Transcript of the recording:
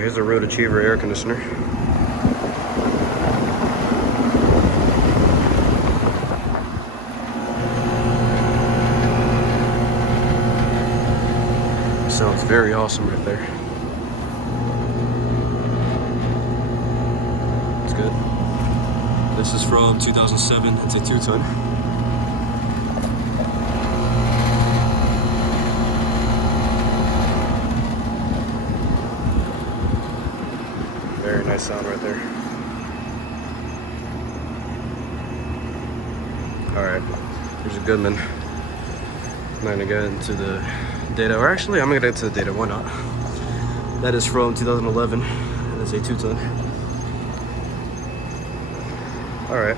Alright, here's a Ruud Achiever air conditioner. Sounds very awesome right there. It's good. This is from 2007. It's a 2-ton. Very nice sound right there. Alright, here's a Goodman. I'm not gonna get into the data, or actually I'm gonna get into the data, why not? That is from 2011, and it's a 2-ton. Alright.